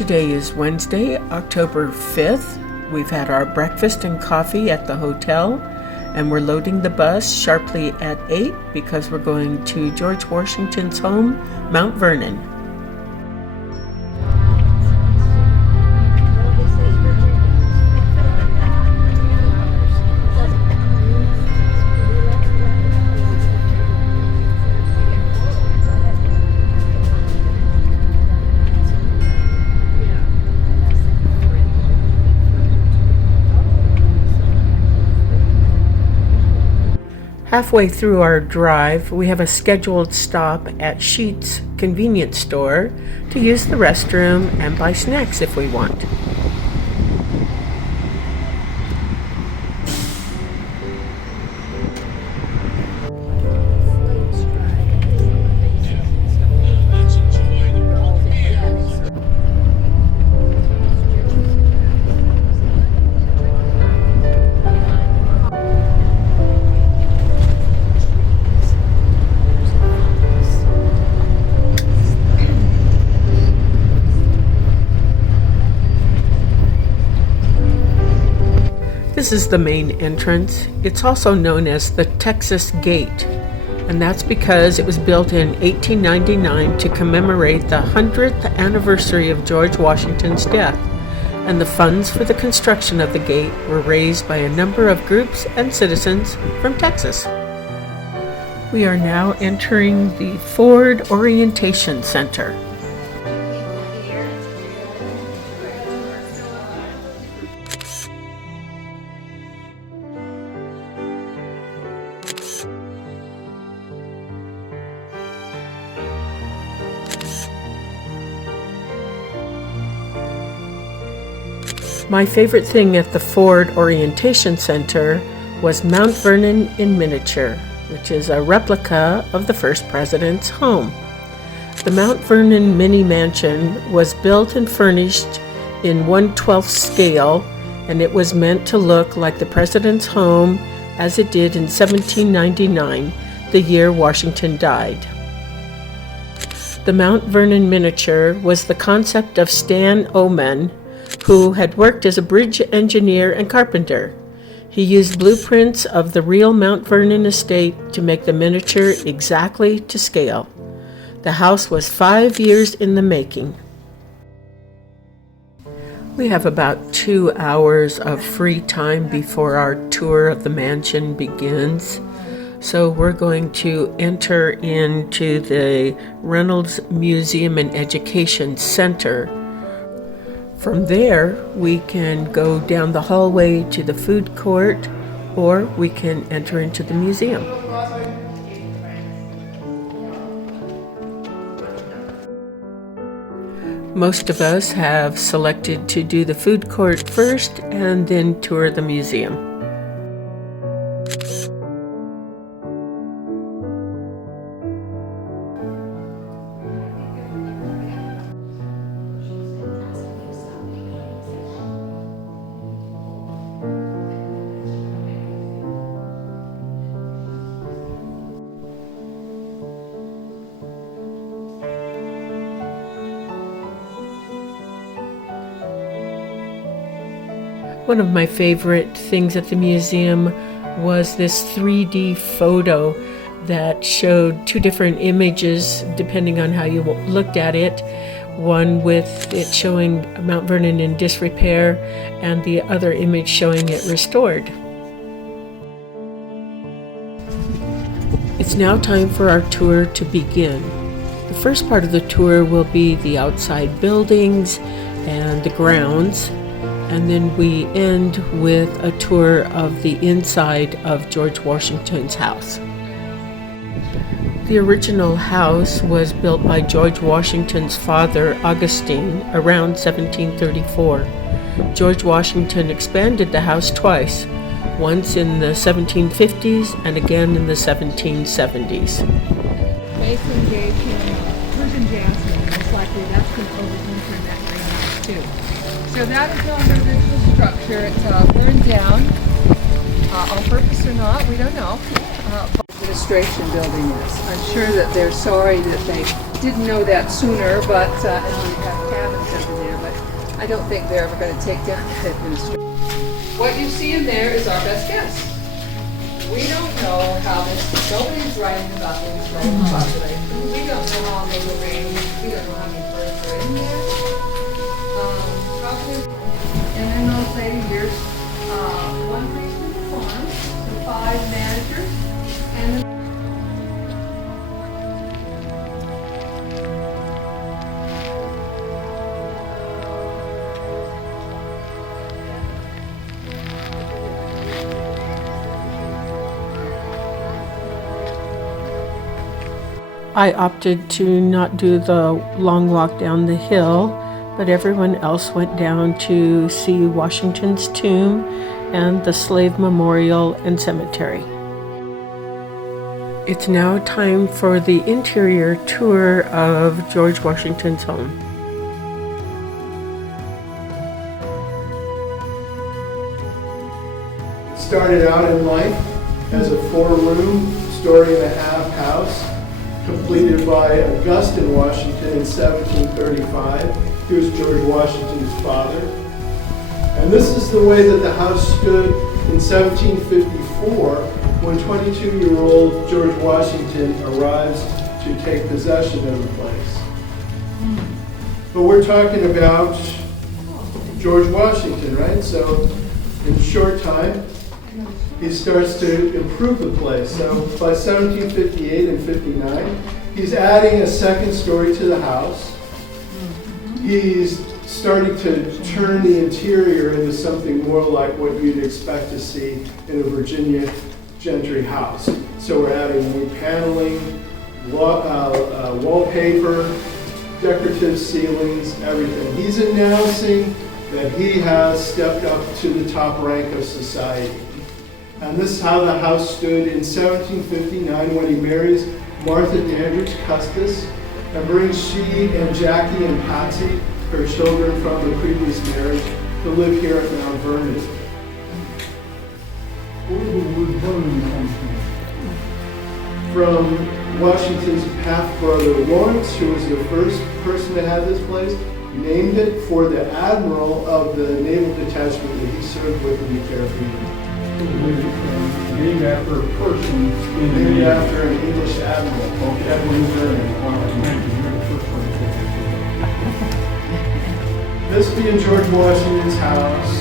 Today is Wednesday, October 5th. We've had our breakfast and coffee at the hotel, and we're loading the bus sharply at 8 because we're going to George Washington's home, Mount Vernon. Halfway through our drive, we have a scheduled stop at Sheet's convenience store to use the restroom and buy snacks if we want. This is the main entrance. It's also known as the Texas Gate, and that's because it was built in 1899 to commemorate the 100th anniversary of George Washington's death, and the funds for the construction of the gate were raised by a number of groups and citizens from Texas. We are now entering the Ford Orientation Center. My favorite thing at the Ford Orientation Center was Mount Vernon in miniature, which is a replica of the first president's home. The Mount Vernon mini mansion was built and furnished in 1/12 scale, and it was meant to look like the president's home as it did in 1799, the year Washington died. The Mount Vernon miniature was the concept of Stan Oman, who had worked as a bridge engineer and carpenter. He used blueprints of the real Mount Vernon estate to make the miniature exactly to scale. The house was 5 years in the making. We have about 2 hours of free time before our tour of the mansion begins. So we're going to enter into the Reynolds Museum and Education Center. From there, we can go down the hallway to the food court, or we can enter into the museum. Most of us have selected to do the food court first and then tour the museum. One of my favorite things at the museum was this 3D photo that showed 2 different images depending on how you looked at it. One with it showing Mount Vernon in disrepair and the other image showing it restored. It's now time for our tour to begin. The first part of the tour will be the outside buildings and the grounds, and then we end with a tour of the inside of George Washington's house. The original house was built by George Washington's father, Augustine, around 1734. George Washington expanded the house twice, once in the 1750s and again in the 1770s. Mason gave him Persian jasmine, most likely that's going to overwinter in that greenhouse too. So that is on the original structure. It's burned down on purpose or not, we don't know. Administration building is. I'm sure that they're sorry that they didn't know that sooner, but and we have cabins over there. But I don't think they're ever going to take down the Pippin Street. What you see in there is our best guess. We don't know how this, nobody's writing about things like population. We don't know how they will range. We don't know how many birds are in there. And then they'll say here's one person in the farm, so 5 managers, and I opted to not do the long walk down the hill, but everyone else went down to see Washington's tomb and the Slave Memorial and Cemetery. It's now time for the interior tour of George Washington's home. It started out in life as a 4-room, story-and-a-half house, completed by Augustine Washington in 1735. He was George Washington's father. And this is the way that the house stood in 1754 when 22-year-old George Washington arrives to take possession of the place. But we're talking about George Washington, right? So in a short time, he starts to improve the place. So by 1758 and 59, he's adding a second story to the house. He's starting to turn the interior into something more like what you'd expect to see in a Virginia gentry house. So we're adding new paneling, wallpaper, decorative ceilings, everything. He's announcing that he has stepped up to the top rank of society. And this is how the house stood in 1759 when he marries Martha Dandridge Custis and brings she and Jackie and Patsy, her children from the previous marriage, to live here at Mount Vernon. Where did Wood Vernon come From Washington's half-brother Lawrence, who was the first person to have this place, named it for the admiral of the naval detachment that he served with in the Caribbean. Named after a person in the Named Navy. after an English admiral. Okay, that was very you're the first one to say This being George Washington's house,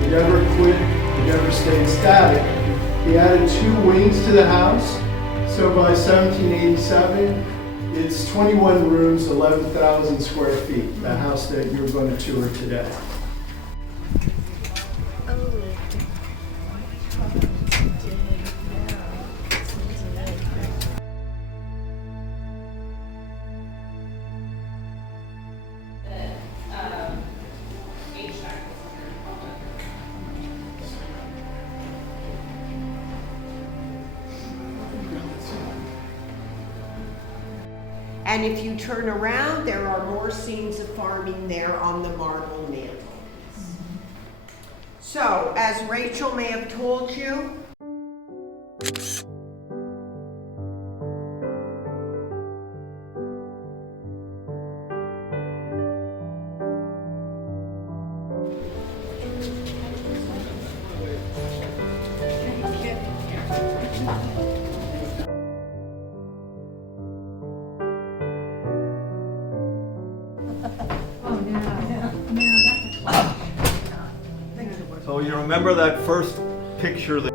he never quit, he never stayed static. He added 2 wings to the house, so by 1787, it's 21 rooms, 11,000 square feet, the house that you're going to tour today. And if you turn around, there are more scenes of farming there on the marble mantel. So, as Rachel may have told you, So you remember that first picture that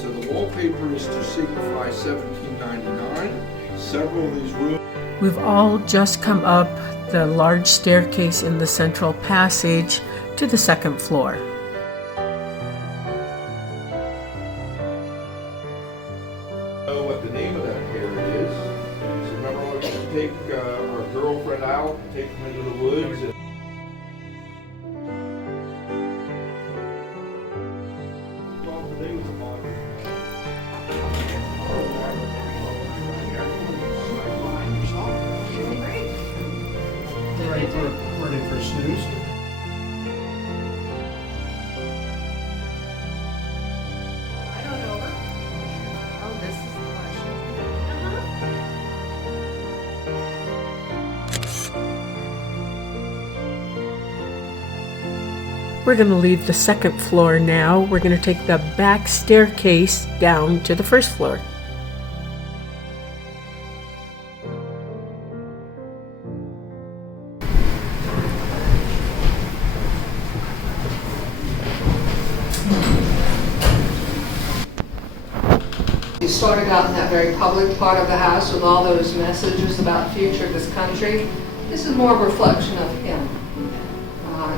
So the wallpaper is to signify 1799. Several of these rooms. We've all just come up the large staircase in the central passage to the 2nd floor. Know what the name of that area is. So remember when we used to take our girlfriend out and take them into the woods. well, today was a modern. ready for snooze. Oh, this is the question. We're going to leave the second floor now. We're going to take the back staircase down to the first floor. He started out in that very public part of the house with all those messages about the future of this country. This is more a reflection of him.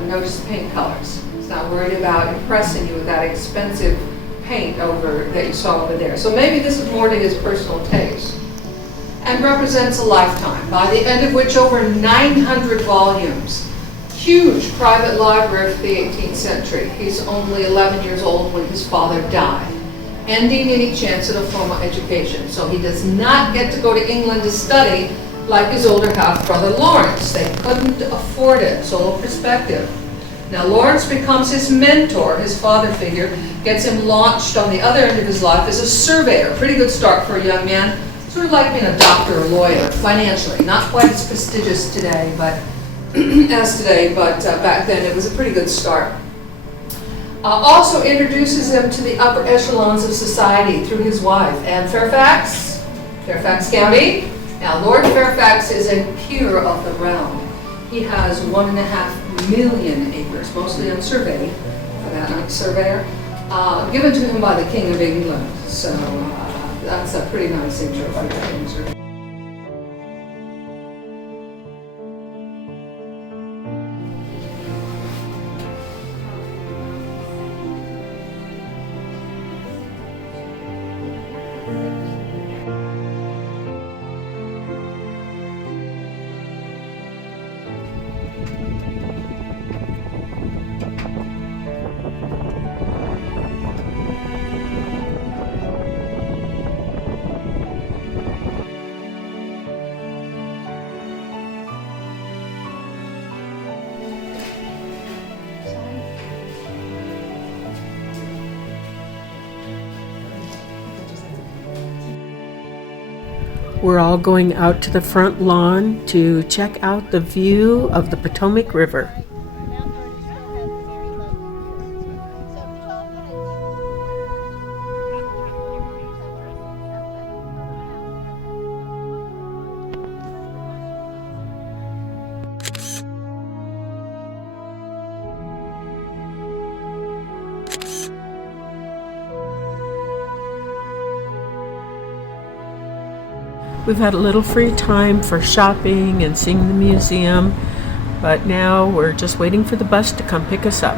Notice the paint colors. He's not worried about impressing you with that expensive paint that you saw over there. So maybe this is more to his personal taste. And represents a lifetime, by the end of which over 900 volumes. Huge private library of the 18th century. He's only 11 years old when his father died, ending any chance at a formal education. So he does not get to go to England to study like his older half-brother Lawrence. They couldn't afford it, so a little perspective. Now Lawrence becomes his mentor, his father figure, gets him launched on the other end of his life as a surveyor. Pretty good start for a young man. Sort of like being a doctor or lawyer, financially. Not quite as prestigious today, but back then it was a pretty good start. Also introduces him to the upper echelons of society through his wife, Anne Fairfax County. Now, Lord Fairfax is a peer of the realm. He has 1.5 million acres, mostly unsurveyed, for that night surveyor, given to him by the King of England. So that's a pretty nice intro for the We're all going out to the front lawn to check out the view of the Potomac River. We've had a little free time for shopping and seeing the museum, but now we're just waiting for the bus to come pick us up.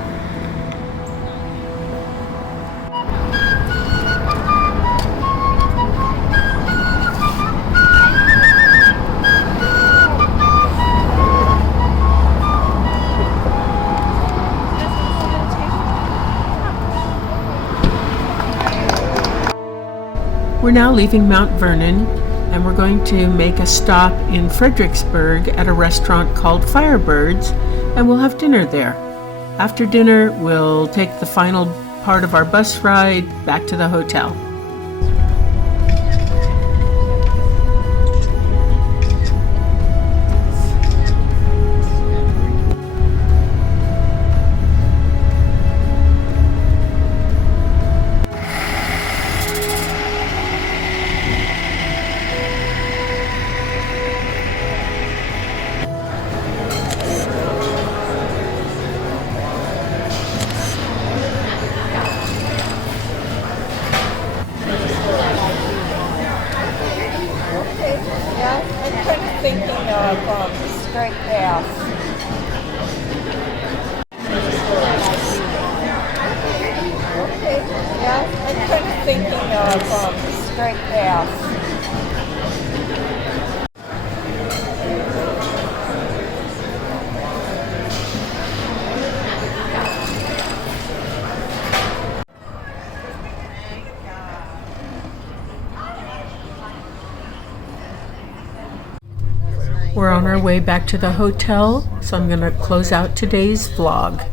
We're now leaving Mount Vernon, and we're going to make a stop in Fredericksburg at a restaurant called Firebirds, and we'll have dinner there. After dinner, we'll take the final part of our bus ride back to the hotel. Straight path. Okay, yeah, I'm kind of thinking of straight path. We're on our way back to the hotel, so I'm going to close out today's vlog.